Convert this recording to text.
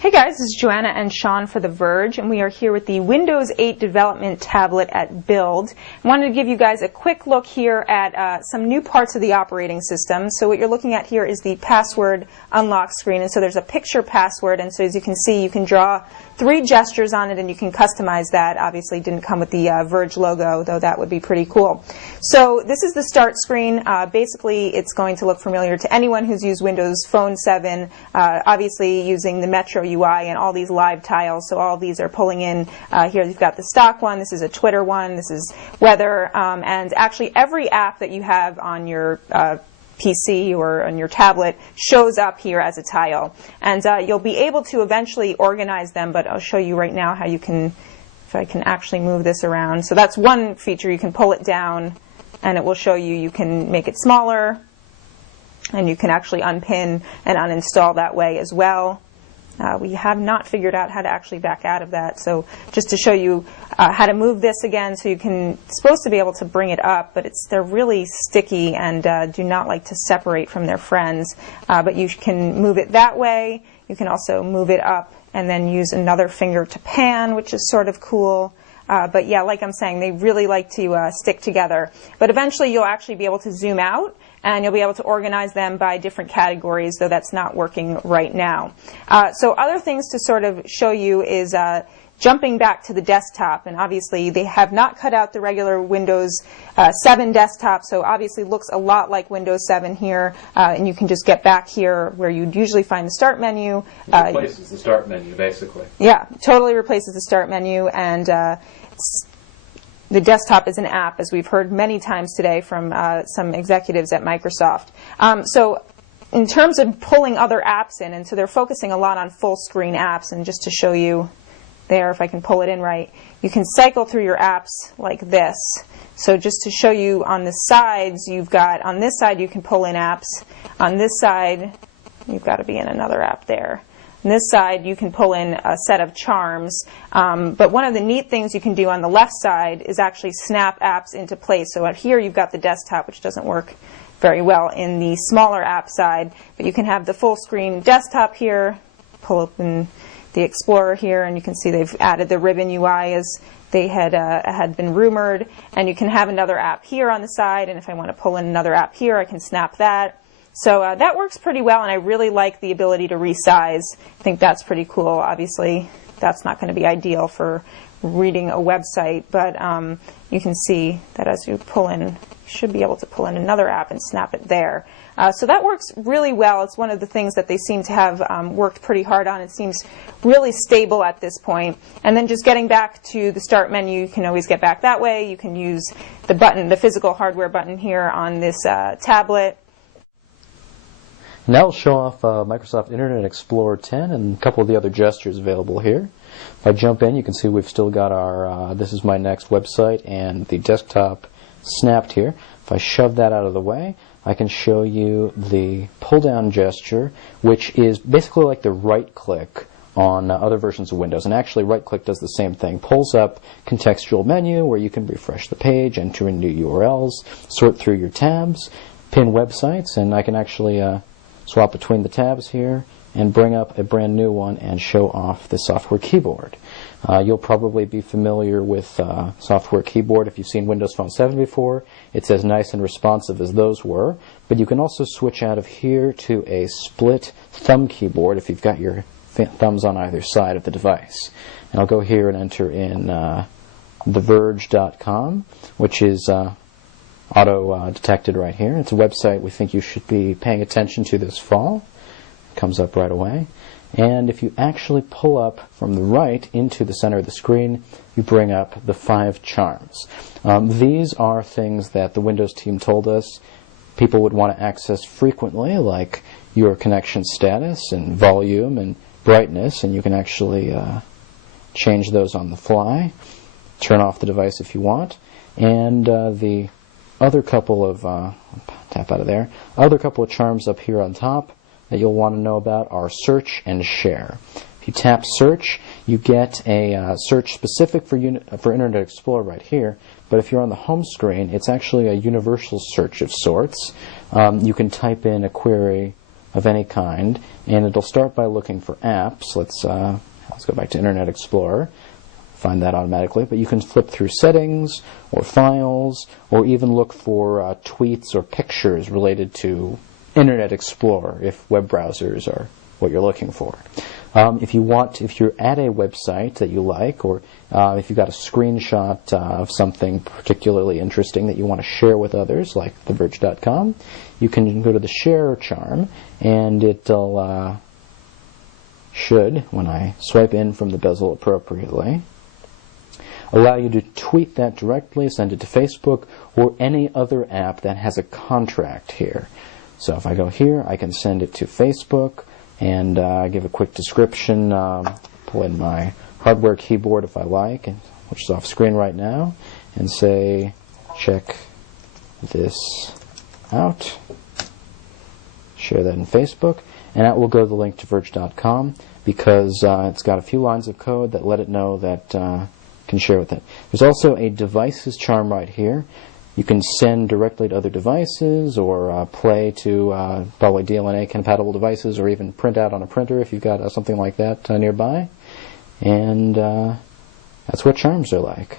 Hey guys, this is Joanna and Sean for The Verge, and we are here with the Windows 8 development tablet at Build. I wanted to give you guys a quick look here at some new parts of the operating system. So what you're looking at here is the password unlock screen, and so there's a picture password, and so as you can see, you can draw 3 gestures on it and you can customize that. Obviously it didn't come with the Verge logo, though that would be pretty cool. So this is the start screen. Basically it's going to look familiar to anyone who's used Windows Phone 7, obviously using the Metro UI and all these live tiles. So all of these are pulling in. Here you've got the stock one, this is a Twitter one, this is weather, and actually every app that you have on your PC or on your tablet shows up here as a tile. And you'll be able to eventually organize them, but I'll show you right now how you can, if I can actually move this around. So that's one feature. You can pull it down and it will show you, you can make it smaller, and you can actually unpin and uninstall that way as well. We have not figured out how to actually back out of that, so just to show you how to move this again, so you can, it's supposed to be able to bring it up, but they're really sticky and do not like to separate from their friends. But you can move it that way. You can also move it up and then use another finger to pan, which is sort of cool. But yeah, like I'm saying, they really like to stick together. But eventually you'll actually be able to zoom out and you'll be able to organize them by different categories, though that's not working right now. So other things to sort of show you is jumping back to the desktop, and obviously they have not cut out the regular Windows 7 desktop, so obviously looks a lot like Windows 7 here, and you can just get back here where you'd usually find the start menu. It replaces the start menu, basically. Yeah, totally replaces the start menu, and the desktop is an app, as we've heard many times today from some executives at Microsoft. So in terms of pulling other apps in, and so they're focusing a lot on full screen apps, and just to show you there, if I can pull it in right, you can cycle through your apps like this. So just to show you on the sides, you've got, on this side you can pull in apps. On this side, you've got to be in another app there. On this side, you can pull in a set of charms, but one of the neat things you can do on the left side is actually snap apps into place. So out here you've got the desktop, which doesn't work very well in the smaller app side, but you can have the full screen desktop here, pull open the Explorer here, and you can see they've added the ribbon UI as they had been rumored, and you can have another app here on the side, and if I want to pull in another app here, I can snap that. So that works pretty well, and I really like the ability to resize. I think that's pretty cool. Obviously, that's not going to be ideal for reading a website, but you can see that as you pull in, you should be able to pull in another app and snap it there. So that works really well. It's one of the things that they seem to have worked pretty hard on. It seems really stable at this point. And then just getting back to the start menu, you can always get back that way. You can use the button, the physical hardware button here on this tablet. Now we'll show off Microsoft Internet Explorer 10 and a couple of the other gestures available here. If I jump in, you can see we've still got our This Is My Next website and the desktop snapped here. If I shove that out of the way, I can show you the pull-down gesture, which is basically like the right-click on other versions of Windows. And actually, right-click does the same thing. Pulls up contextual menu where you can refresh the page, enter in new URLs, sort through your tabs, pin websites, and I can actually swap between the tabs here and bring up a brand new one and show off the software keyboard. You'll probably be familiar with software keyboard if you've seen Windows Phone 7 before. It's as nice and responsive as those were, but you can also switch out of here to a split thumb keyboard if you've got your thumbs on either side of the device. And I'll go here and enter in theverge.com, which is auto-detected right here. It's a website we think you should be paying attention to this fall. It comes up right away. And if you actually pull up from the right into the center of the screen, you bring up the 5 charms. These are things that the Windows team told us people would want to access frequently, like your connection status and volume and brightness, and you can actually change those on the fly, turn off the device if you want, and the other couple of tap out of there. Other couple of charms up here on top that you'll want to know about are search and share. If you tap search, you get a search specific for Internet Explorer right here. But if you're on the home screen, it's actually a universal search of sorts. You can type in a query of any kind, and it'll start by looking for apps. Let's go back to Internet Explorer. Find that automatically, but you can flip through settings or files, or even look for tweets or pictures related to Internet Explorer if web browsers are what you're looking for. If you're at a website that you like, or if you've got a screenshot of something particularly interesting that you want to share with others, like TheVerge.com, you can go to the Share charm, and it'll should, when I swipe in from the bezel appropriately, allow you to tweet that directly, send it to Facebook, or any other app that has a contract here. So if I go here, I can send it to Facebook, and give a quick description, pull in my hardware keyboard if I like, which is off screen right now, and say, check this out. Share that in Facebook, and that will go to the link to Verge.com, because it's got a few lines of code that let it know that can share with it. There's also a devices charm right here. You can send directly to other devices, or play to probably DLNA compatible devices, or even print out on a printer if you've got something like that nearby. And that's what charms are like.